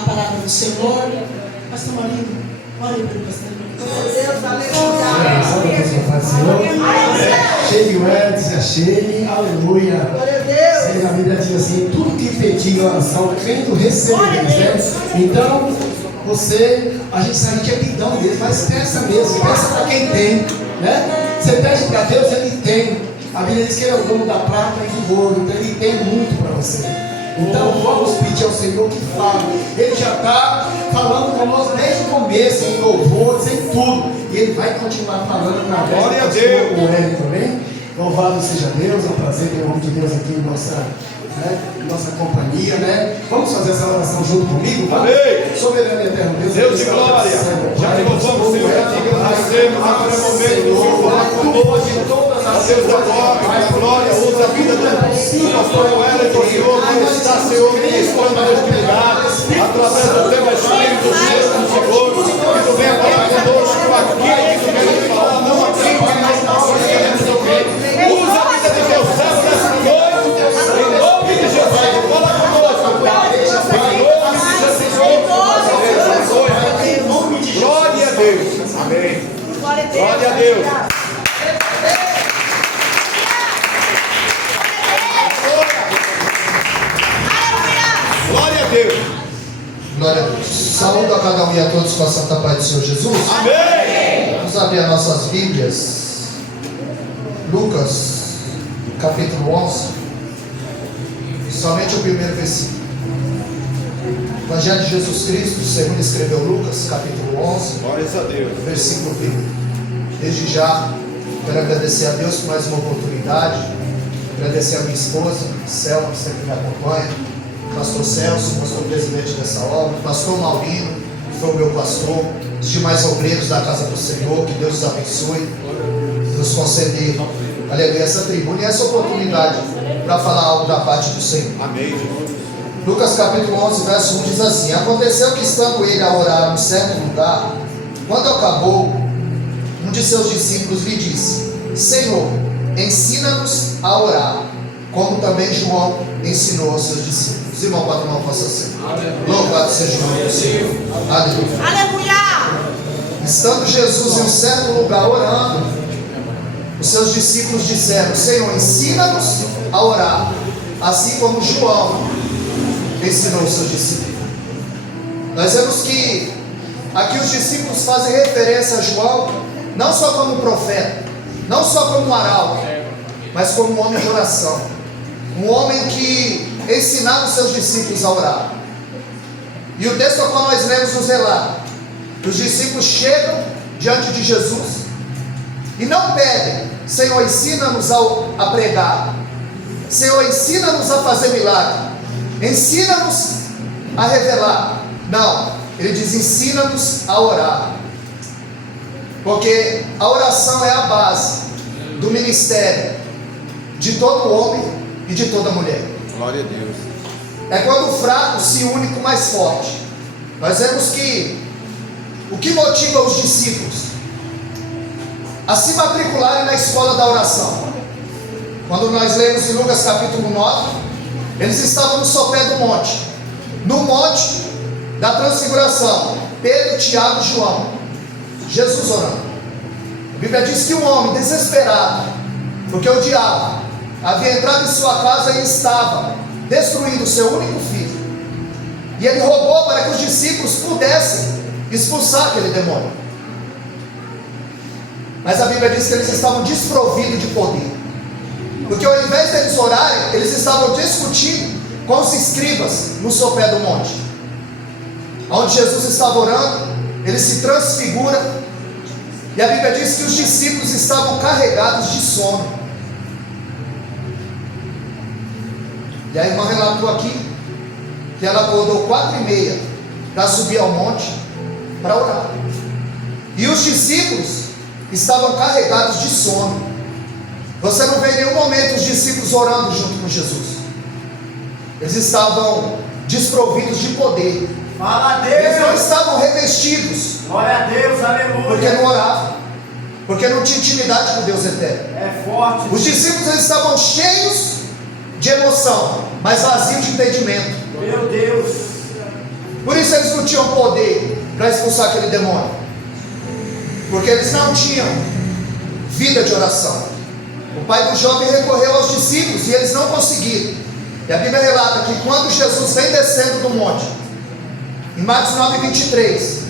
palavra do Senhor. Pastor Marinho, ore pelo pastor. Cheio é, diz cheio, aleluia. A Bíblia diz assim: tudo que pedir oração, crendo recebereis, né? Então, a gente sabe que é pidão mesmo, mas peça mesmo, peça para quem tem, né? Você pede para Deus, Ele tem. A Bíblia diz que Ele é o dono da prata e do ouro, então Ele tem muito para você. Então vamos pedir ao Senhor que fale. Ele já está falando conosco desde o começo, em louvores, em tudo. E Ele vai continuar falando na glória a Deus. O Hélio também. Louvado seja Deus, é um prazer ter o nome de Deus aqui em nossa companhia, né? Vamos fazer essa oração junto comigo? Vamos? Soberano e eterno Deus. Deus de glória. Já te louvamos, Senhor, já te agradecemos. Agora é o momento do Senhor falar conosco. Deus da glória, usa a vida do pastor Wellington, Senhor, que está, Senhor, ministrando neste lugar, através do teu Espírito Santo, Senhor, que tu venha falar conosco aquilo que tu queres falar, não aquilo que nós queremos ouvir. Usa a vida de teu servo nessa noite, em nome de Jesus, fala conosco, Pai, em nome de Jesus. Glória a Deus, amém. Glória a Deus. Glória a Deus. Saúdo a cada um e a todos com a santa paz do Senhor Jesus. Amém. Vamos abrir as nossas Bíblias. Lucas, capítulo 11. Somente o primeiro versículo. Evangelho de Jesus Cristo, segundo escreveu Lucas, capítulo 11. Glória a Deus. Versículo 1. Desde já, quero agradecer a Deus por mais uma oportunidade. Agradecer a minha esposa, Selma, que sempre me acompanha. Pastor Celso, pastor presidente dessa obra, pastor Maurino, que foi o meu pastor, os demais obreiros da casa do Senhor, que Deus os abençoe, nos conceder, aleluia, essa tribuna e essa oportunidade para falar algo da parte do Senhor. Amém. Lucas capítulo 11, verso 1 diz assim: aconteceu que estando ele a orar num certo lugar, quando acabou, um de seus discípulos lhe disse: Senhor, ensina-nos a orar, como também João ensinou aos seus discípulos. Irmão, bota a mão para você. Louvado seja o nome do Senhor. Aleluia. Aleluia. Estando Jesus em um certo lugar orando, os seus discípulos disseram: Senhor, ensina-nos a orar, assim como João ensinou os seus discípulos. Nós vemos que aqui os discípulos fazem referência a João, não só como profeta, não só como arauto, mas como um homem de oração, um homem que ensinava os seus discípulos a orar. E o texto ao qual nós lemos nos relata: os discípulos chegam diante de Jesus e não pedem: Senhor, ensina-nos a pregar, Senhor, ensina-nos a fazer milagre, ensina-nos a revelar. Não, ele diz: ensina-nos a orar, porque a oração é a base do ministério de todo homem e de toda mulher. Glória a Deus. É quando o fraco se une com o mais forte. Nós vemos que o que motiva os discípulos a se matricularem na escola da oração, quando nós lemos em Lucas capítulo 9, eles estavam no sopé do monte, no monte da transfiguração, Pedro, Tiago e João, Jesus orando. A Bíblia diz que um homem desesperado, porque o diabo havia entrado em sua casa e estava destruindo o seu único filho, e ele rogou para que os discípulos pudessem expulsar aquele demônio. Mas a Bíblia diz que eles estavam desprovidos de poder, porque ao invés deles orarem, eles estavam discutindo com os escribas no sopé do monte. Onde Jesus estava orando, ele se transfigura, e a Bíblia diz que os discípulos estavam carregados de sono. E a irmã relatou aqui que ela acordou 4h30 para subir ao monte para orar. E os discípulos estavam carregados de sono. Você não vê em nenhum momento os discípulos orando junto com Jesus. Eles estavam desprovidos de poder. Fala a Deus. Eles não estavam revestidos. Glória a Deus, aleluia. Porque não oravam, porque não tinha intimidade com Deus eterno. É forte. Os discípulos eles estavam cheios de emoção, mas vazios de entendimento. Meu Deus. Por isso eles não tinham poder para expulsar aquele demônio, porque eles não tinham vida de oração. O pai do jovem recorreu aos discípulos e eles não conseguiram. E a Bíblia relata que quando Jesus vem descendo do monte, em Marcos 9:23,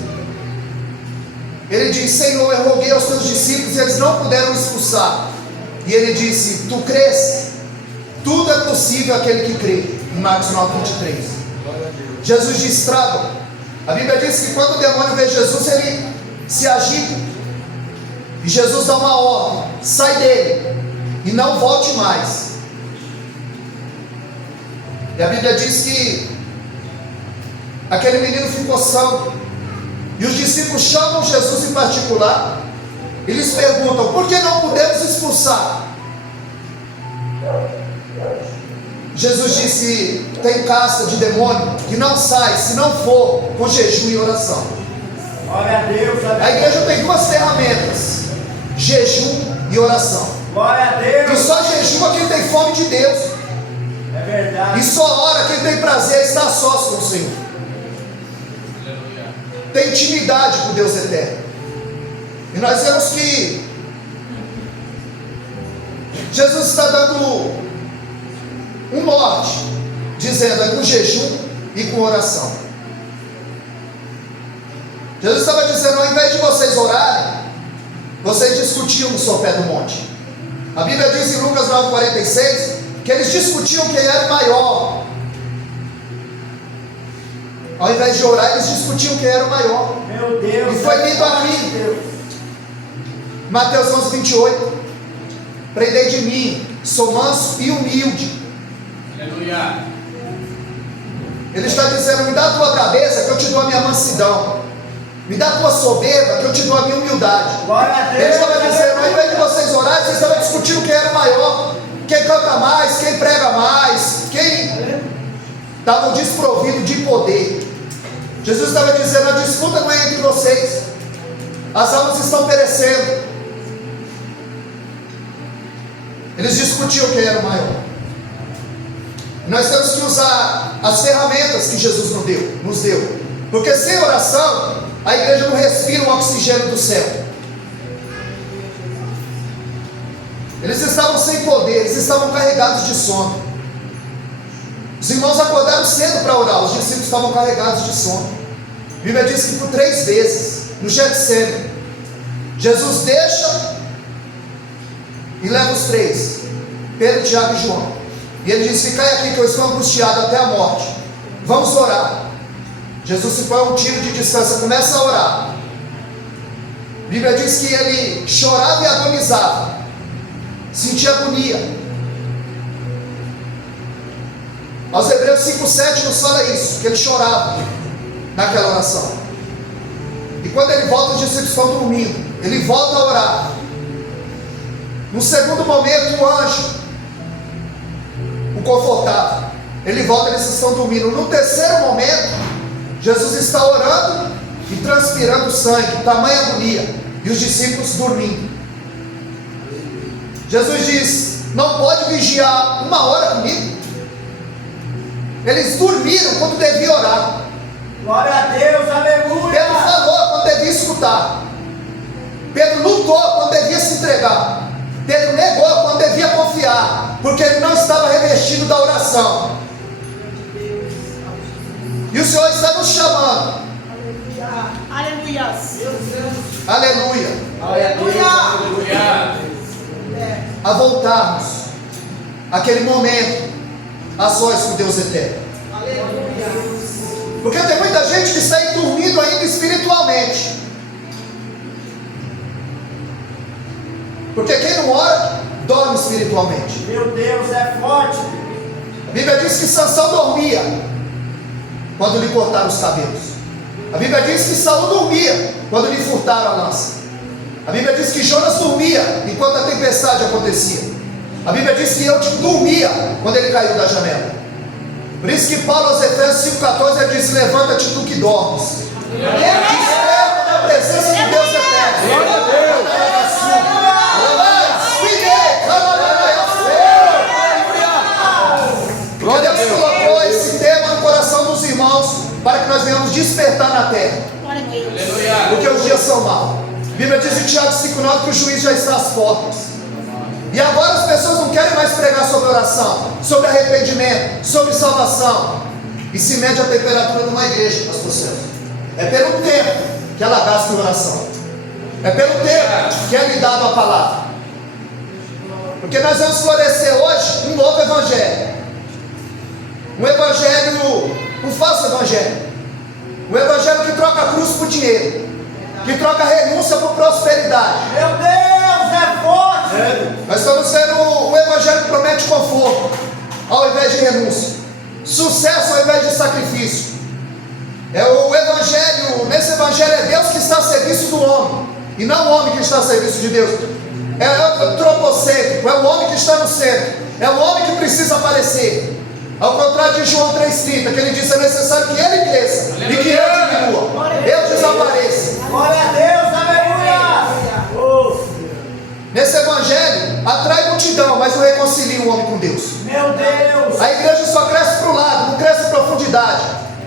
ele diz: Senhor, eu roguei aos teus discípulos e eles não puderam expulsar. E ele disse: tu crês? Tudo é possível àquele que crê. Em Marcos 9:23, Jesus diz: traga. A Bíblia diz que quando o demônio vê Jesus, ele se agita, e Jesus dá uma ordem: sai dele e não volte mais. E a Bíblia diz que aquele menino ficou são, e os discípulos chamam Jesus em particular e lhes perguntam: por que não podemos expulsar? Jesus disse: tem casta de demônio que não sai se não for com jejum e oração. Glória a Deus. A igreja tem duas ferramentas: jejum e oração. Glória a E Deus. só jejua quem tem fome de Deus, É verdade. e só ora quem tem prazer em estar sós com o Senhor, tem intimidade com Deus eterno. E nós vemos que Jesus está dando um norte, dizendo: é com jejum e com oração. Jesus estava dizendo: ao invés de vocês orarem, vocês discutiam no sopé do monte. A Bíblia diz em Lucas 9:46 que eles discutiam quem era o maior. Ao invés de orar, eles discutiam quem era o maior. Meu Deus. E foi lido aqui, Deus. Mateus 11:28. Aprendei de mim, sou manso e humilde. Aleluia. Ele está dizendo: me dá a tua cabeça que eu te dou a minha mansidão, me dá a tua soberba que eu te dou a minha humildade. Glória a Deus. Ele estava dizendo: ao invés de vocês orarem, vocês estavam discutindo quem era o maior, quem canta mais, quem prega mais, quem estava desprovido de poder. Jesus estava dizendo: a disputa não é entre vocês, as almas estão perecendo. Eles discutiam quem era o maior. Nós temos que usar as ferramentas que Jesus nos deu, porque sem oração a igreja não respira o oxigênio do céu. Eles estavam sem poder, eles estavam carregados de sono. Os irmãos acordaram cedo para orar, os discípulos estavam carregados de sono. A Bíblia diz que por 3 vezes, no Getsemane, Jesus deixa e leva os 3, Pedro, Tiago e João. E ele diz: ficai aqui que eu estou angustiado até a morte, vamos orar. Jesus se põe a um tiro de distância, começa a orar. A Bíblia diz que ele chorava e agonizava, sentia agonia. Aos Hebreus 5:7 nos fala isso, que ele chorava naquela oração. E quando ele volta, os discípulos estão dormindo, ele volta a orar. No segundo momento, o anjo o confortava, ele volta, eles estão dormindo. No terceiro momento, Jesus está orando e transpirando sangue, tamanha agonia, e os discípulos dormindo. Jesus diz: não pode vigiar 1 hora comigo? Eles dormiram quando devia orar. Glória a Deus, aleluia. Pedro falou quando devia escutar. Pedro lutou quando devia se entregar. Pedro negou quando devia confiar, porque ele não estava revestido da oração. E o Senhor está nos chamando. Aleluia. Aleluia. Aleluia. A voltarmos àquele momento a sós com Deus eterno. Porque tem muita gente que está aí dormindo ainda espiritualmente. Porque quem não ora, dorme espiritualmente. Meu Deus, é forte. A Bíblia diz que Sansão dormia quando lhe cortaram os cabelos. A Bíblia diz que Saul dormia quando lhe furtaram a lança. A Bíblia diz que Jonas dormia enquanto a tempestade acontecia. A Bíblia diz que eu dormia quando ele caiu da janela. Por isso que Paulo aos Efésios 5,14 ele diz: levanta-te tu que dormes, desperta na presença de Deus eterno. Glória a Deus. Porque Deus colocou esse tema no coração dos irmãos para que nós venhamos venhamos despertar na terra, porque os dias são maus. A Bíblia diz em Tiago 5,9 que o juiz já está às portas. E agora as pessoas não querem mais pregar sobre oração, sobre arrependimento, sobre salvação. E se mede a temperatura de uma igreja, pastor Celso. É pelo tempo que ela gasta em oração. É pelo tempo que é lhe dado a palavra. Porque nós vamos florescer hoje um novo evangelho. Um evangelho, um falso evangelho. Um evangelho que troca a cruz por dinheiro, que troca a renúncia por prosperidade. Meu Deus, é forte. Nós estamos vendo um evangelho que promete conforto ao invés de renúncia, sucesso ao invés de sacrifício. É o evangelho, nesse evangelho é Deus que está a serviço do homem, e não o homem que está a serviço de Deus. É o antropocêntrico, é o homem que está no centro, é o homem que precisa aparecer. Ao contrário de João 3,30, que ele disse: é necessário que ele cresça e que eu diminua, eu desapareça. Glória a Deus, aleluia. Nesse evangelho atrai multidão, mas não reconcilia o homem com Deus. Meu Deus. A igreja só cresce para o lado, não cresce em profundidade,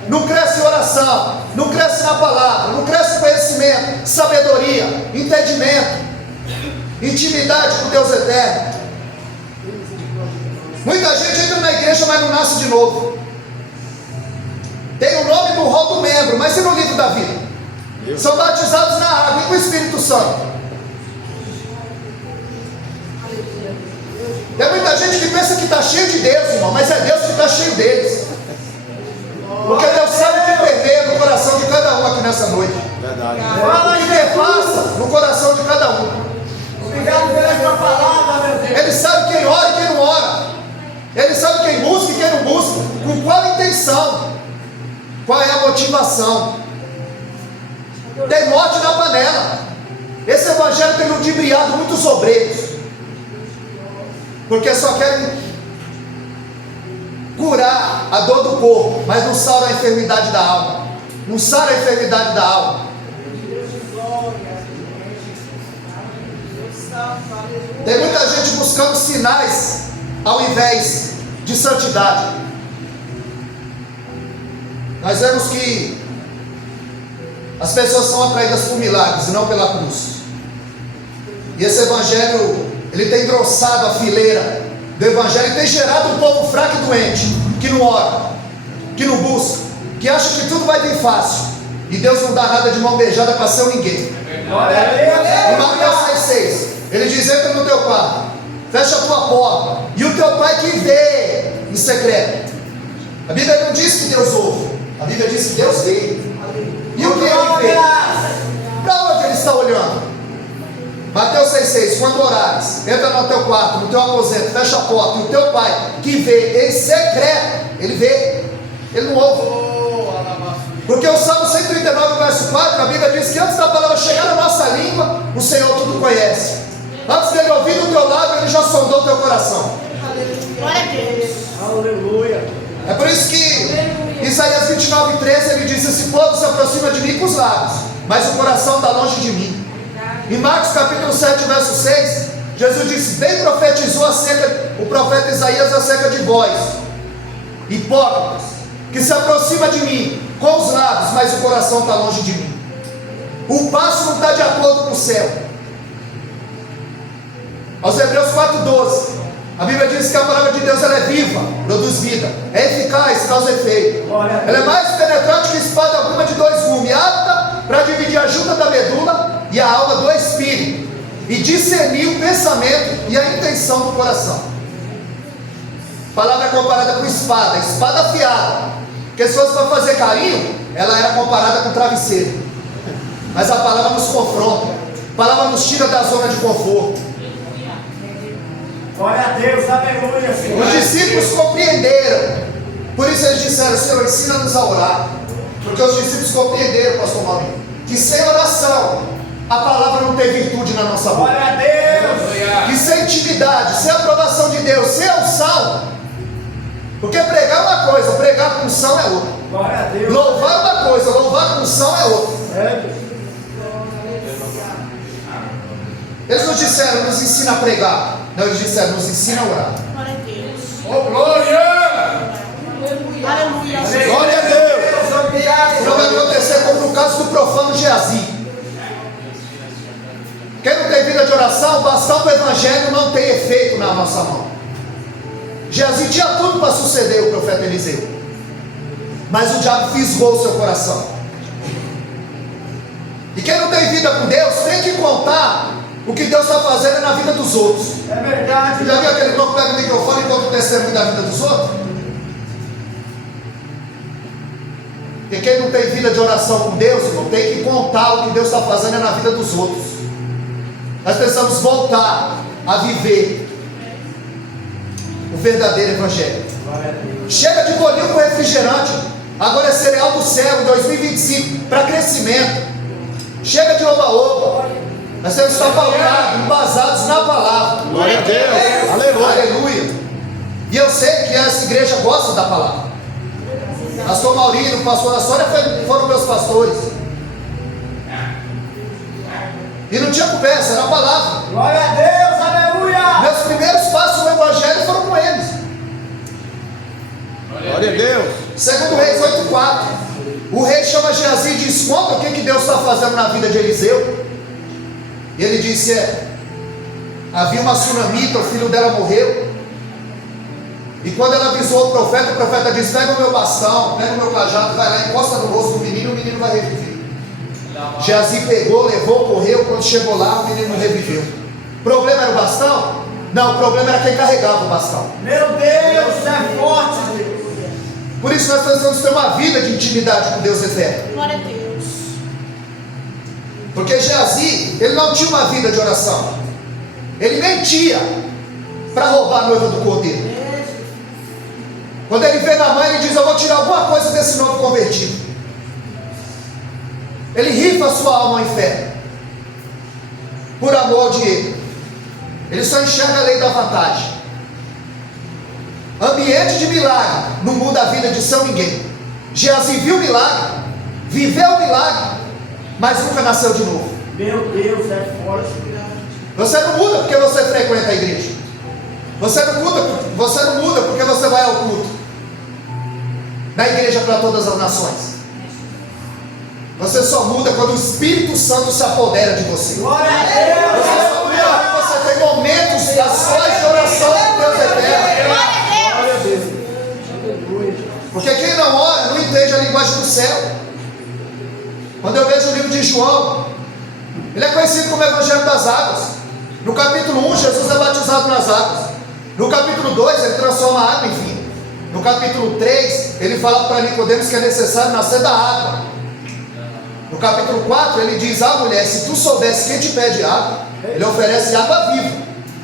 não cresce em oração, não cresce na palavra, não cresce em conhecimento, sabedoria, entendimento, intimidade com Deus eterno. Muita gente entra na igreja, mas não nasce de novo. Tem o nome no rol do membro, mas e no livro da vida? São batizados na água e com o Espírito Santo. Tem muita gente que pensa que está cheio de Deus, irmão, mas é Deus que está cheio deles. Porque Deus sabe o que permeia no coração de cada um aqui nessa noite. Fala e repassa no coração de cada um. Obrigado pela tua palavra, meu Deus. Ele sabe quem ora e quem não ora. Ele sabe quem busca e quem não busca. Com qual intenção? Qual é a motivação? Tem morte na panela. Esse evangelho tem ludibriado muitos obreiros, porque só querem curar a dor do corpo, mas não sara a enfermidade da alma. Não sara a enfermidade da alma. Tem muita gente buscando sinais ao invés de santidade. Nós vemos que as pessoas são atraídas por milagres e não pela cruz. E esse evangelho, ele tem engrossado a fileira do evangelho e tem gerado um povo fraco e doente, que não ora, que não busca, que acha que tudo vai vir fácil. E Deus não dá nada de mão beijada para ser ninguém. Glória a Deus. Em Mateus 6,6, ele diz: entra no teu quarto, fecha a tua porta, e o teu pai que vê em secreto. A Bíblia não diz que Deus ouve, a Bíblia diz que Deus vê. E o que ele vê? Para onde ele está olhando? Mateus 6,6, quando orares, entra no teu quarto, no teu aposento, fecha a porta, e o teu pai que vê em secreto, ele vê, ele não ouve. Porque o Salmo 139, verso 4, a Bíblia diz que antes da palavra chegar na nossa língua, o Senhor tudo conhece. Antes dele ouvir do teu lado, ele já sondou o teu coração. Glória a Deus. Aleluia. É por isso que Isaías 29,13 ele diz: esse povo se aproxima de mim com os lábios, mas o coração está longe de mim. Em Marcos capítulo 7, verso 6, Jesus disse: bem profetizou o profeta Isaías acerca de vós, hipócritas, que se aproxima de mim com os lábios, mas o coração está longe de mim. O passo não está de acordo com o céu. Aos Hebreus 4,12, a Bíblia diz que a palavra de Deus ela é viva, produz vida, é eficaz, causa efeito. Ela é mais penetrante que espada alguma de dois gumes, apta para dividir a junta da medula e a alma do espírito, e discernir o pensamento e a intenção do coração. A palavra é comparada com espada, espada afiada. Porque se fosse para fazer carinho, ela era comparada com travesseiro. Mas a palavra nos confronta, a palavra nos tira da zona de conforto. Glória a Deus, aleluia, Senhor. Os discípulos compreenderam, por isso eles disseram: Senhor, ensina-nos a orar. Porque os discípulos compreenderam, pastor Maurinho, que sem oração a palavra não tem virtude na nossa boca. Glória a Deus. E sem intimidade, sem aprovação de Deus, sem unção. Porque pregar é uma coisa, pregar com unção é outra. Glória a Deus. Louvar é uma coisa, louvar com unção é outra. Eles não disseram: nos ensina a pregar. Não, eles disseram: nos ensina a orar. Glória a Deus. Oh, glória! Aleluia. Glória a Deus. Obrigado. Provavelmente por causa do profano Geazi. Quem não tem vida de oração, o bastão do evangelho não tem efeito na nossa mão. Geazi tinha tudo para suceder o profeta Eliseu, mas o diabo fisgou o seu coração. E quem não tem vida com Deus tem que contar o que Deus está fazendo na vida dos outros. É verdade. Já viu aquele irmão que pega o microfone e conta o testemunho da vida dos outros? E quem não tem vida de oração com Deus, irmão, tem que contar o que Deus está fazendo na vida dos outros. Nós precisamos voltar a viver o verdadeiro evangelho. Chega de bolinho com refrigerante. Agora é cereal do céu em 2025 para crescimento. Chega de oba-oba. Nós temos que estar pautados, embasados na palavra. Glória a Deus. Aleluia. Aleluia. E eu sei que essa igreja gosta da palavra. Pastor Maurino, pastor Sônia foram meus pastores. E não tinha conversa, era a palavra. Glória a Deus, aleluia. Meus primeiros passos no evangelho foram com eles. Glória a Deus. Segundo Reis 8:4. O rei chama Geazi e diz: conta o que Deus está fazendo na vida de Eliseu. E ele disse: havia uma sunamita, o filho dela morreu. E quando ela avisou o profeta disse: pega o meu bastão, pega o meu cajado, vai lá, encosta no rosto do menino, o menino vai reviver. Geazi pegou, levou, correu. Quando chegou lá, o menino reviveu. O problema era o bastão? Não, o problema era quem carregava o bastão. Meu Deus, é forte, Deus. Por isso nós precisamos ter uma vida de intimidade com Deus eterno. Glória a Deus. Porque Geazi, ele não tinha uma vida de oração. Ele mentia para roubar a noiva do cordeiro. Quando ele vê na mãe, ele diz: eu vou tirar alguma coisa desse novo convertido. Ele rifa a sua alma ao inferno por amor de ele. Ele só enxerga a lei da vantagem. Ambiente de milagre não muda a vida de São ninguém. Geazi viu o milagre, viveu o milagre, mas nunca nasceu de novo. Meu Deus, é forte. Você não muda porque você frequenta a igreja. Você não muda porque você vai ao culto na igreja para todas as nações. Você só muda quando o Espírito Santo se apodera de você. Glória a Deus. Você só muda quando você tem momentos a sós de oração com Deus eterno. Glória a Deus. Porque quem não ora não entende a linguagem do céu. Quando eu vejo o livro de João, ele é conhecido como Evangelho das Águas. No capítulo 1, Jesus é batizado nas águas. No capítulo 2, ele transforma a água em vinho. No capítulo 3, ele fala para Nicodemos que é necessário nascer da água. No capítulo 4, ele diz: mulher, se tu soubesse quem te pede água, ele oferece água viva.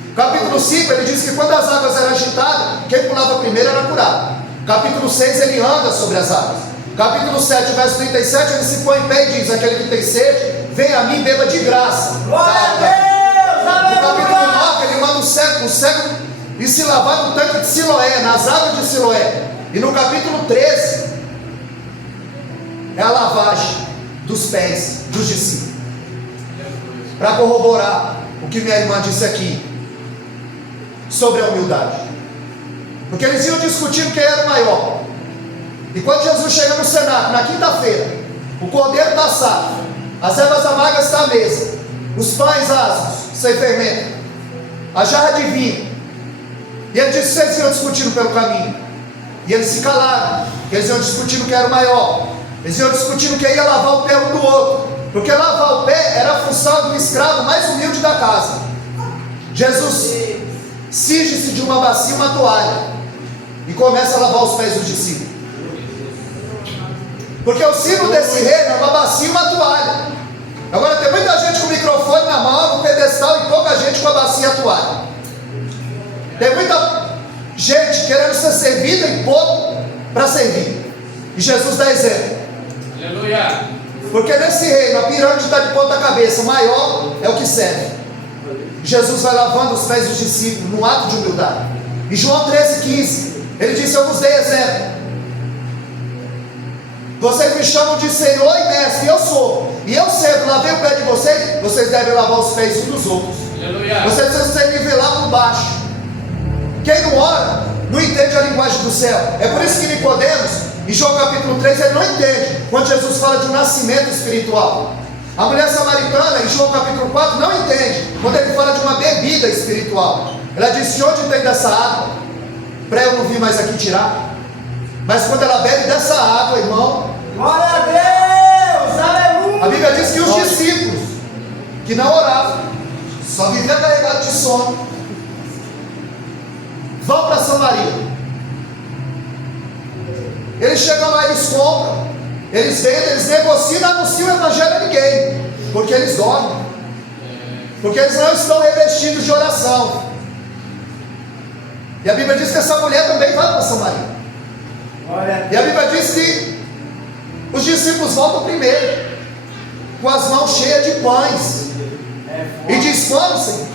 No capítulo 5, ele diz que quando as águas eram agitadas, quem pulava primeiro era curado. No capítulo 6, ele anda sobre as águas. No capítulo 7, verso 37, ele se põe em pé e diz: aquele que tem sede, vem a mim, beba de graça. Glória a Deus, No capítulo aleluia. 9, ele manda o cego e se lavar no tanque de Siloé, nas águas de Siloé. E no capítulo 13, é a lavagem dos pés dos discípulos. Para corroborar o que minha irmã disse aqui sobre a humildade. Porque eles iam discutindo quem era o maior. E quando Jesus chega no cenáculo, na quinta-feira, o cordeiro está assado, as ervas amargas estão à mesa, os pães asmos, sem fermento, a jarra de vinho. E ele disse: vocês iam discutindo pelo caminho. E eles se calaram. Eles iam discutindo quem era o maior. Eles iam discutindo quem ia lavar o pé um do outro. Porque lavar o pé era a função do escravo mais humilde da casa. Jesus cinge-se de uma bacia e uma toalha e começa a lavar os pés dos discípulos. Porque o símbolo desse reino é uma bacia e uma toalha. Agora tem muita gente com o microfone na mão, no pedestal, e pouca gente com a bacia e a toalha. Tem muita gente querendo ser servida e pouco para servir. E Jesus dá exemplo. Aleluia. Porque nesse reino a pirâmide está de ponta cabeça, o maior é o que serve. Jesus vai lavando os pés dos discípulos num ato de humildade. Em João 13,15, ele disse: eu vos dei exemplo. Vocês me chamam de Senhor e Mestre, e eu sou. E eu cedo, lavei o pé de vocês, vocês devem lavar os pés uns dos outros. Aleluia. Vocês precisam ser nivelados por baixo. Quem não ora, não entende a linguagem do céu. É por isso que Nicodemos, Em João capítulo 3 ele não entende, quando Jesus fala de um nascimento espiritual. A mulher samaritana, em João capítulo 4, não entende, quando ele fala de uma bebida espiritual. Ela diz: de onde tem dessa água? Para eu não vir mais aqui tirar. Mas quando ela bebe dessa água, irmão, Glória a Deus, aleluia. a Bíblia diz que os discípulos, que não oravam, só viviam carregados de sono, vão para Samaria. Eles chegam lá, eles compram, eles vendem, eles negociam e não anunciam o evangelho a ninguém, porque eles dormem, porque eles não estão revestidos de oração. E a Bíblia diz que essa mulher também vai para Samaria. E a Bíblia diz que os discípulos voltam primeiro, com as mãos cheias de pães, e diz: como, Senhor?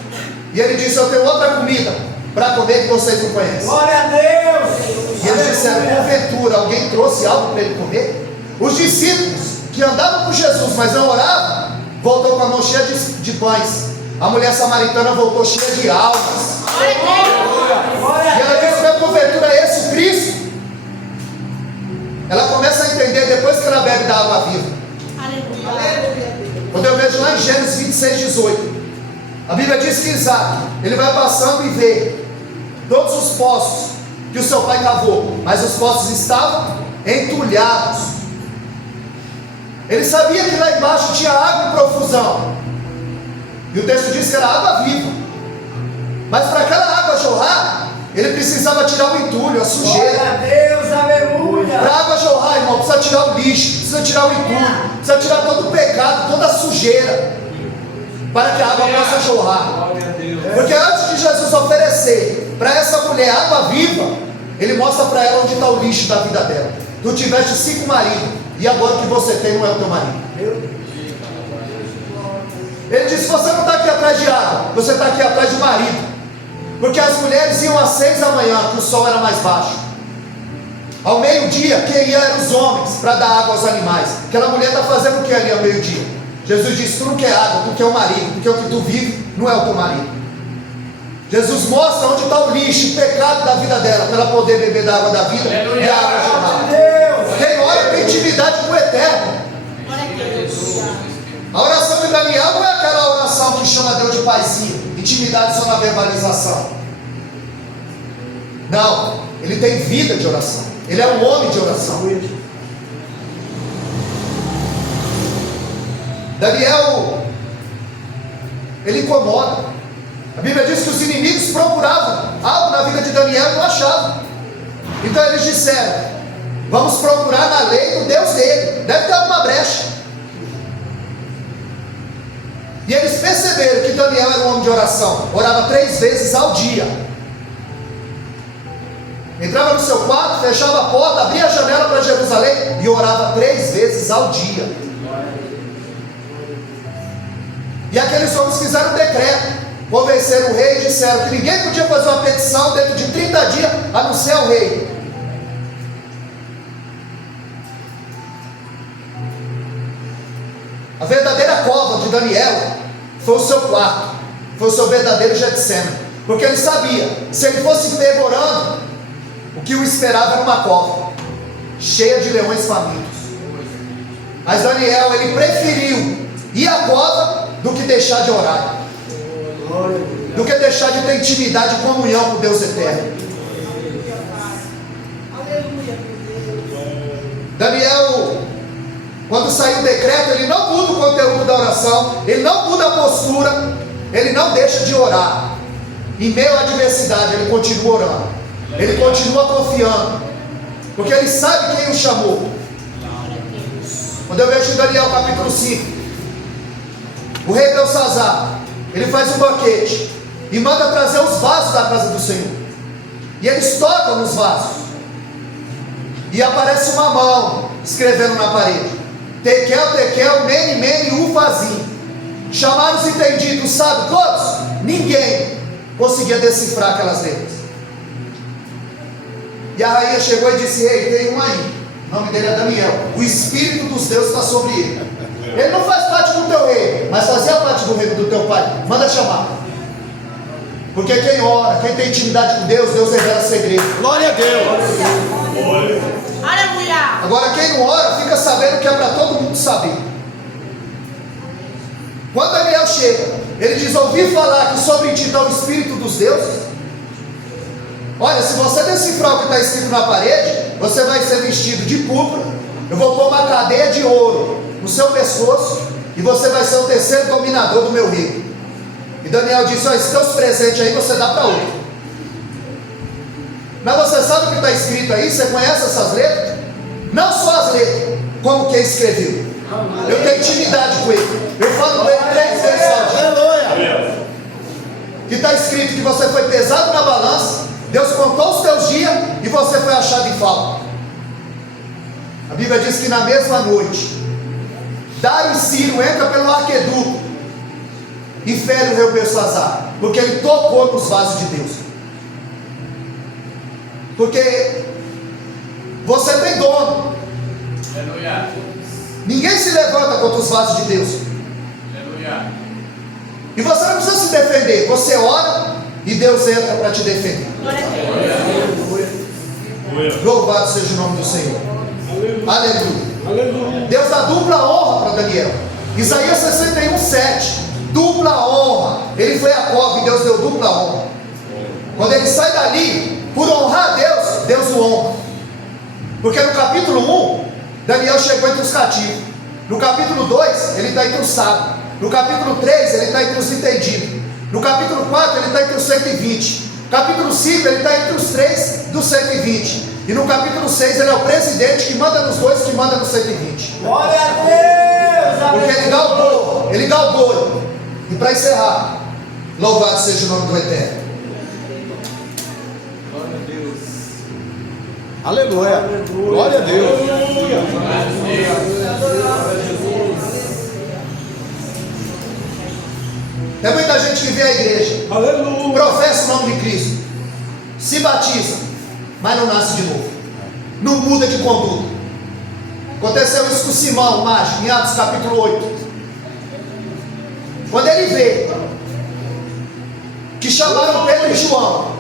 E ele disse: eu tenho outra comida para comer que vocês não conhecem. Glória a Deus. E eles disseram: porventura alguém trouxe algo para ele comer? Os discípulos que andavam com Jesus, mas não oravam, voltou com a mão cheia de pães. A mulher samaritana voltou cheia de almas. E ela disse: não é porventura esse o Cristo? Ela começa a entender depois que ela bebe da água viva. Quando eu vejo lá em Gênesis 26, 18, a Bíblia diz que Isaac, ele vai passando e vê todos os poços que o seu pai cavou, mas os poços estavam entulhados. Ele sabia que lá embaixo tinha água em profusão, e o texto diz que era água viva, mas para aquela água jorrar, ele precisava tirar o entulho, a sujeira. Glória a Deus, aleluia. Para a água jorrar, irmão, precisa tirar o lixo, precisa tirar o entulho, precisa tirar todo o pecado, toda a sujeira, para que a água possa jorrar. Porque antes de Jesus oferecer para essa mulher água viva, ele mostra para ela onde está o lixo da vida dela. Tu tiveste 5 maridos, e agora o que você tem não é o teu marido. Ele disse: você não está aqui atrás de água, você está aqui atrás de marido. Porque as mulheres iam às 6 da manhã, que o sol era mais baixo. Ao meio-dia, quem ia eram os homens, para dar água aos animais. Aquela mulher está fazendo o que ali ao meio-dia? Jesus disse: tu não quer água, tu quer o marido, porque o que tu vive não é o teu marido. Jesus mostra onde está o lixo, o pecado da vida dela, para ela poder beber da água da vida, é a água jorrada. Quem ora tem intimidade com o Eterno. A oração de Daniel não é aquela oração que chama Deus de paizinho, intimidade só na verbalização. Não, ele tem vida de oração, ele é um homem de oração. Daniel, ele incomoda. A Bíblia diz que os inimigos procuravam algo na vida de Daniel e não achavam. Então eles disseram: vamos procurar na lei do Deus dele, deve ter alguma brecha. E eles perceberam que Daniel era um homem de oração, orava 3 vezes ao dia. Entrava no seu quarto, fechava a porta, abria a janela para Jerusalém e orava 3 vezes ao dia. E aqueles homens fizeram um decreto, convenceram o rei e disseram que ninguém podia fazer uma petição dentro de 30 dias a não ser ao rei. A verdadeira cova de Daniel foi o seu quarto, foi o seu verdadeiro Getsemane, porque ele sabia, se ele fosse pego orando, o que o esperava era uma cova cheia de leões famintos. Mas Daniel, ele preferiu ir à cova do que deixar de orar, do que deixar de ter intimidade e comunhão com Deus eterno. Daniel, quando saiu o decreto, ele não muda o conteúdo da oração, ele não muda a postura, ele não deixa de orar. Em meio à adversidade, ele continua orando, ele continua confiando, porque ele sabe quem o chamou. Quando eu vejo em Daniel capítulo 5, o rei Belsazar, ele faz um banquete e manda trazer os vasos da casa do Senhor, e eles tocam nos vasos, e aparece uma mão escrevendo na parede: Tekel, Tekel, Mene, Mene, Ufazim. Chamaram os entendidos, sabe todos? Ninguém conseguia decifrar aquelas letras. E a rainha chegou e disse: ei, tem um aí, o nome dele é Daniel, o Espírito dos deuses está sobre ele. Ele não faz parte do teu reino, mas fazia parte do reino do teu pai. Manda chamar. Porque quem ora, quem tem intimidade com Deus, Deus revela segredo. Glória a Deus. Aleluia. Agora quem não ora fica sabendo que é para todo mundo saber. Quando Daniel chega, ele diz: ouvi falar que sobre ti está o Espírito dos deuses. Olha, se você decifrar o que está escrito na parede, você vai ser vestido de púrpura. Eu vou pôr uma cadeia de ouro no seu pescoço, e você vai ser o terceiro dominador do meu reino. E Daniel disse: olha, esses teus presentes aí você dá para outro. Mas você sabe o que está escrito aí? Você conhece essas letras? Não só as letras, como quem escreveu. Eu tenho intimidade com ele. Eu falo com ele 3 vezes ao dia. Que está escrito que você foi pesado na balança, Deus contou os teus dias e você foi achado em falta. A Bíblia diz que na mesma noite, Dário e Ciro entram pelo aqueduto e fere o rei Belsazar, porque ele tocou nos vasos de Deus. Porque você tem dono. Aleluia. Ninguém se levanta contra os vasos de Deus. Aleluia. E você não precisa se defender. Você ora e Deus entra para te defender. Louvado seja o nome do Senhor. Aleluia. Deus dá dupla honra para Daniel. Isaías 61:7. Dupla honra. Ele foi a cova e Deus deu dupla honra. Quando ele sai dali, por honrar a Deus, Deus o honra. Porque no capítulo 1, Daniel chegou entre os cativos. No capítulo 2, ele está entre os sábios. No capítulo 3, ele está entre os entendidos. No capítulo 4, ele está entre os 120. No capítulo 5, ele está entre os 3 dos 120. E no capítulo 6, ele é o presidente que manda nos 2, que manda nos 120. Glória a Deus. Porque ele galgou. E para encerrar, louvado seja o nome do Eterno. Aleluia. Glória a Deus. Tem muita gente que vê a igreja, professa o nome de Cristo, se batiza, mas não nasce de novo, não muda de conduta. Aconteceu isso com Simão, mágico, em Atos capítulo 8. Quando ele vê que chamaram Pedro e João,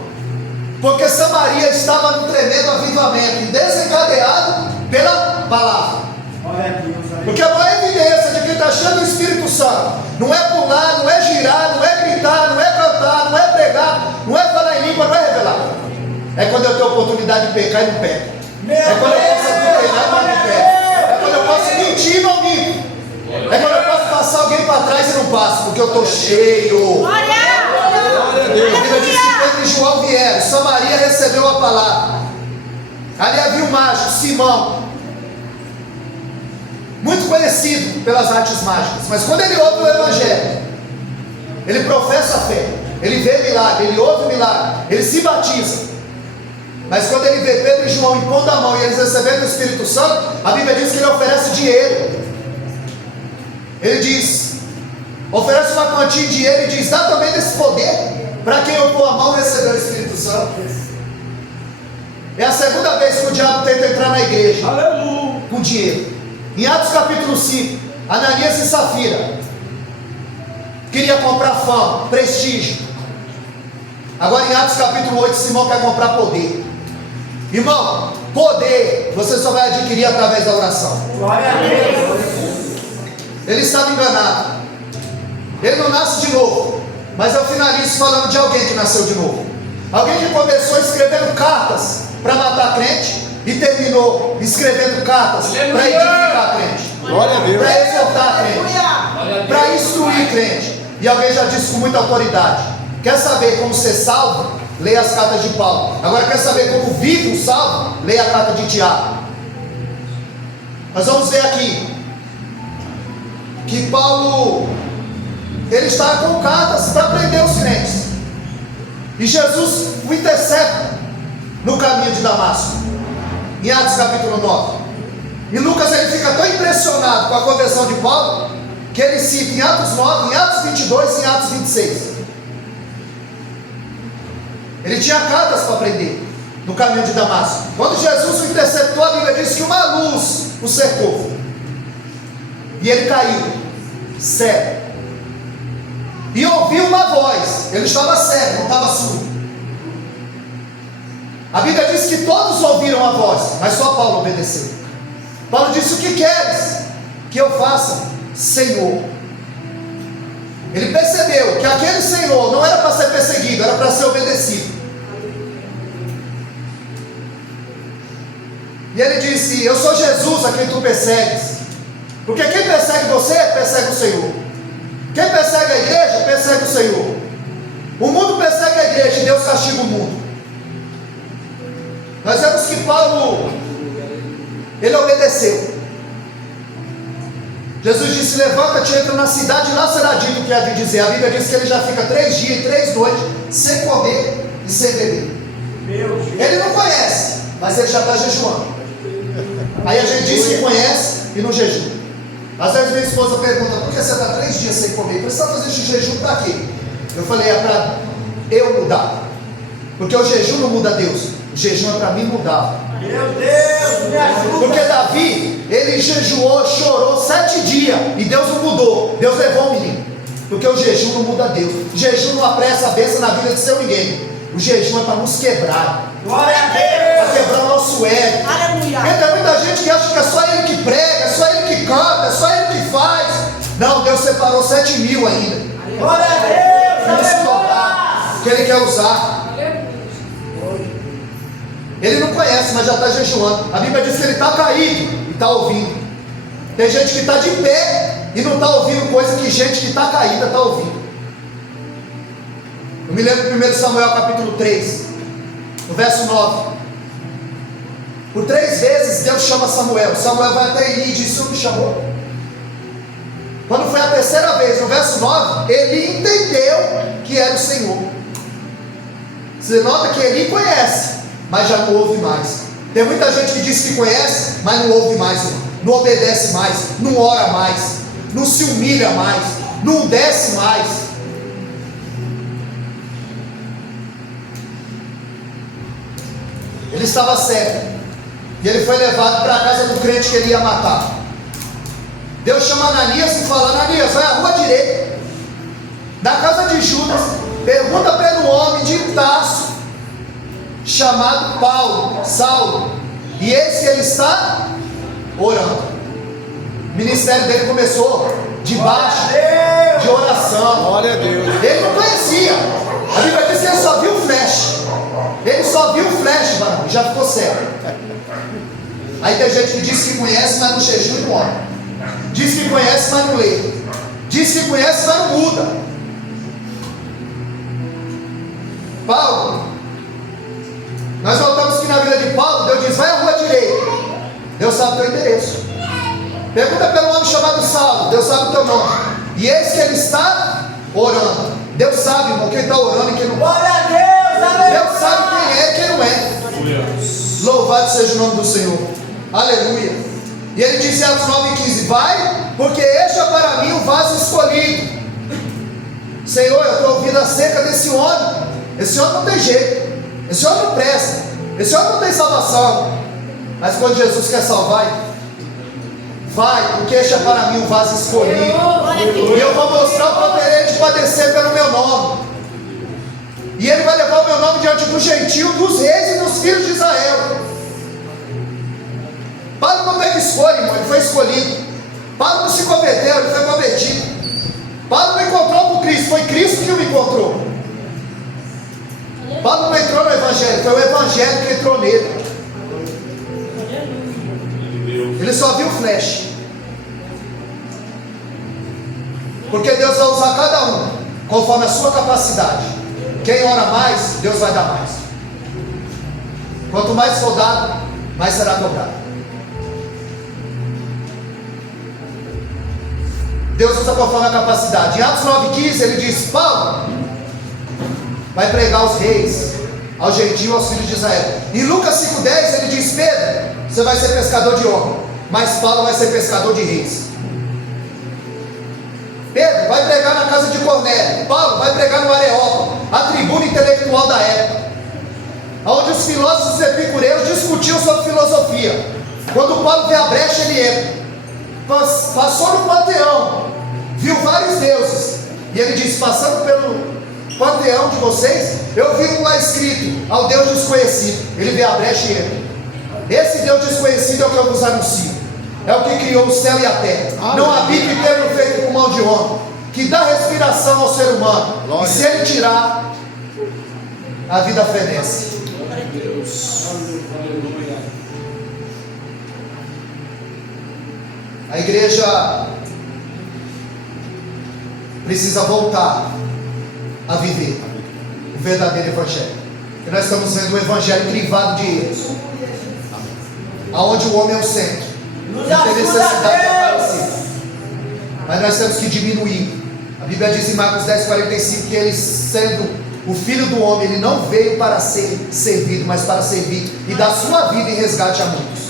porque Samaria estava num tremendo avivamento, desencadeado pela palavra. Porque a maior evidência de que está cheio do Espírito Santo não é pular, não é girar, não é gritar, não é cantar, não é pregar, não é falar em língua, não é revelar. É quando eu tenho a oportunidade de pecar e não peco. É quando eu posso adulterar e não adultero. É quando eu posso mentir e não minto. É quando eu posso passar alguém para trás e não passo, porque eu estou cheio. A Bíblia diz que Pedro e João vieram, Samaria recebeu a palavra. Ali havia um mágico, Simão, muito conhecido pelas artes mágicas, mas quando ele ouve o Evangelho, ele professa a fé, ele vê milagre, ele ouve milagre, ele se batiza. Mas quando ele vê Pedro e João impondo a mão e eles recebendo o Espírito Santo, a Bíblia diz que ele oferece dinheiro. Ele diz, oferece uma quantia de dinheiro e diz: dá também desse poder para quem eu pôr a mão e receber o Espírito Santo. É a segunda vez que o diabo tenta entrar na igreja. Aleluia. Com dinheiro. Em Atos capítulo 5, Ananias e Safira queria comprar fama, prestígio. Agora em Atos capítulo 8, Simão quer comprar poder. Irmão, poder você só vai adquirir através da oração. Glória a Deus. Ele estava enganado. Ele não nasce de novo. Mas eu finalizo falando de alguém que nasceu de novo. Alguém que começou escrevendo cartas para matar crente e terminou escrevendo cartas para edificar crente, Glória a Deus. para exortar crente, para instruir crente. E alguém já disse com muita autoridade: quer saber como ser salvo? Leia as cartas de Paulo. Agora quer saber como vive o salvo? Leia a carta de Tiago. Nós vamos ver aqui que Paulo, ele está com cartas para prender os crentes, e Jesus o intercepta no caminho de Damasco, em Atos capítulo 9. E Lucas, ele fica tão impressionado com a conversão de Paulo, que ele cita em Atos 9, em Atos 22 e em Atos 26. Ele tinha cartas para prender no caminho de Damasco. Quando Jesus o interceptou, a Bíblia diz que uma luz o cercou, e ele caiu cego, e ouviu uma voz. Ele estava cego, não estava surdo. A Bíblia diz que todos ouviram a voz, mas só Paulo obedeceu. Paulo disse: o que queres que eu faça, Senhor? Ele percebeu que aquele Senhor não era para ser perseguido, era para ser obedecido. E ele disse: eu sou Jesus a quem tu persegues. Porque quem persegue você, persegue o Senhor. Quem persegue a igreja, persegue o Senhor. O mundo persegue a igreja e Deus castiga o mundo. Nós vemos que Paulo, ele obedeceu. Jesus disse: levanta-te, entra na cidade, e lá será dito o que há de dizer. A Bíblia diz que ele já fica 3 dias e 3 noites sem comer e sem beber. Ele não conhece, mas ele já está jejuando. Aí a gente diz que conhece e não jejua. Às vezes minha esposa pergunta: por que você está 3 dias sem comer? Você está fazendo esse jejum para quê? Eu falei: é para eu mudar. Porque o jejum não muda Deus, o jejum é para mim mudar. Meu Deus, me ajuda. Porque Davi, ele jejuou, chorou 7 dias e Deus não mudou. Deus levou o menino. Porque o jejum não muda Deus. O jejum não apressa a bênção na vida de seu ninguém. O jejum é para nos quebrar. Glória a Para Deus. quebrar o nosso ego. Aleluia. Porque tem muita gente que acha que é só ele que prega, é só ele que canta, é só ele que faz. Não, Deus separou 7 mil ainda. Glória a Deus. Esse Aleluia. total que ele quer usar. Ele não conhece, mas já está jejuando. A Bíblia diz que ele está caído e está ouvindo. Tem gente que está de pé e não está ouvindo coisa que gente que está caída está ouvindo. Eu me lembro do 1 Samuel capítulo 3, no verso 9. Por 3 vezes Deus chama Samuel. Samuel vai até Eli e diz: o Senhor me chamou. Quando foi a 3ª vez, no verso 9, ele entendeu que era o Senhor. Você nota que Eli conhece, mas já não ouve mais. Tem muita gente que diz que conhece, mas não ouve mais, não obedece mais, não ora mais, não se humilha mais, não desce mais. Ele estava cego e ele foi levado para a casa do crente que ele ia matar. Deus chama Ananias e fala: Ananias, vai à rua direita, na casa de Judas, pergunta pelo homem de Tarso, chamado Saulo, e eis que ele está orando. O ministério dele começou debaixo de oração. Glória a Deus. Ele não conhecia. A Bíblia diz que ele só viu o flash. Ele só viu o flash, mano, e já ficou cego. Aí tem gente que diz que conhece, mas não jejum e não ora. Diz que conhece, mas não lê. Diz que conhece, mas não muda. Paulo, nós voltamos que na vida de Paulo, Deus diz: vai à rua direita. Deus sabe o teu endereço. Pergunta pelo homem chamado Saulo. Deus sabe o teu nome. E eis que ele está orando. Deus sabe, irmão, quem está orando e quem não está. Glória a Deus. Aleluia. Deus sabe quem é e quem não é. Louvado seja o nome do Senhor. Aleluia. E ele disse em Atos 9,15: vai, porque este é para mim o vaso escolhido. Senhor, eu estou ouvindo acerca desse homem. Esse homem não tem jeito. Esse homem não presta. Esse homem não tem salvação. Mas quando Jesus quer salvar, vai, porque este é para mim um vaso escolhido. E eu vou mostrar o poder de padecer pelo meu nome. E ele vai levar o meu nome diante do gentio, dos reis e dos filhos de Israel. Paulo não teve escolha, irmão, ele foi escolhido. Paulo não se converteu, ele foi convertido. Paulo não encontrou com Cristo, foi Cristo que o encontrou. Paulo não entrou no Evangelho, foi o Evangelho que entrou nele. Ele só viu o flash. Porque Deus vai usar cada um conforme a sua capacidade. Quem ora mais, Deus vai dar mais. Quanto mais for dado, mais será cobrado. Deus usa conforme a capacidade. Em Atos 9,15 ele diz: Paulo vai pregar aos reis, aos gentios, aos filhos de Israel. Em Lucas 5,10 ele diz: Pedro, você vai ser pescador de homem, mas Paulo vai ser pescador de reis. Pedro vai pregar na casa de Cornélio, Paulo vai pregar no Areópago, a tribuna intelectual da época, onde os filósofos epicureus discutiam sobre filosofia. Quando Paulo vê a brecha, ele entra. Passou no panteão, viu vários deuses, e ele diz: passando panteão de vocês, eu vi um lá escrito, ao Deus desconhecido. Ele vê a brecha e entra. Esse Deus desconhecido é o que eu vos anuncio. É o que criou o céu e a terra. Não habita em templo feito com mão de homem, que dá respiração ao ser humano. E se ele tirar, a vida fenece. A igreja precisa voltar a viver o verdadeiro evangelho. E nós estamos vendo o evangelho crivado de erros, aonde o homem é o centro, Nos não tem ajuda, necessidade de Deus. aparecer. Mas nós temos que diminuir. A Bíblia diz em Marcos 10:45 que ele, sendo o Filho do Homem, ele não veio para ser servido, mas para servir e dar sua vida em resgate a muitos.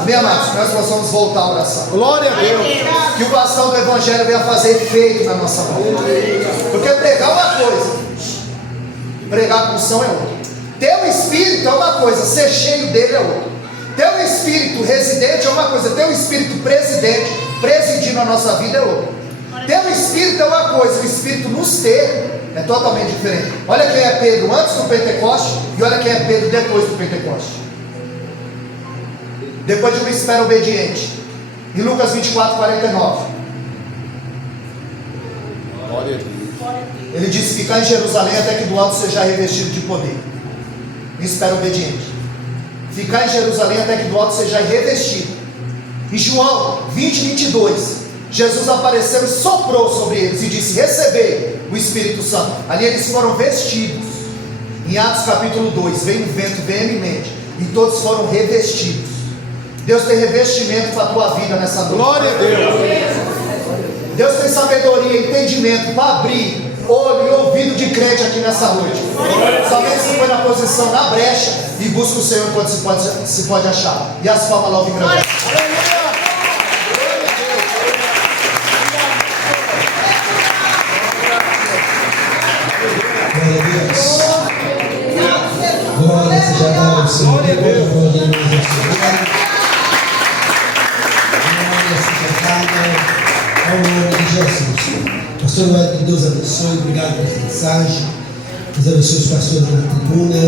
Amém, amados? Nós possamos voltar à oração. Glória a Deus. Que o bastão do Evangelho venha fazer efeito na nossa vida. Porque pregar é uma coisa, pregar com unção é outra. Ter um espírito é uma coisa, ser cheio dele é outra. Ter um espírito residente é uma coisa, ter um espírito presidente, presidindo a nossa vida é outra. Ter um espírito é uma coisa, o espírito nos ter é totalmente diferente. Olha quem é Pedro antes do Pentecoste e olha quem é Pedro depois do Pentecoste. Depois de uma espera obediente. Em Lucas 24:49. Glória a Deus. Ele disse: ficar em Jerusalém até que do alto seja revestido de poder. Em espera obediente. Ficar em Jerusalém até que do alto seja revestido. Em João 20:22, Jesus apareceu e soprou sobre eles e disse: recebei o Espírito Santo. Ali eles foram vestidos. Em Atos capítulo 2, veio um vento veemente e todos foram revestidos. Deus tem revestimento para a tua vida nessa noite. Glória a Deus. Deus tem sabedoria e entendimento para abrir olho e ouvido de crente aqui nessa noite. Somente se põe na posição, na brecha, e busca o Senhor quando se pode achar. E as palmas logo em grande. Glória a Deus. Glória seja dada ao Senhor. Glória seja dada ao nome de Jesus. Pastor, Deus abençoe. Obrigado pela mensagem. Deus abençoe os pastores na tribuna.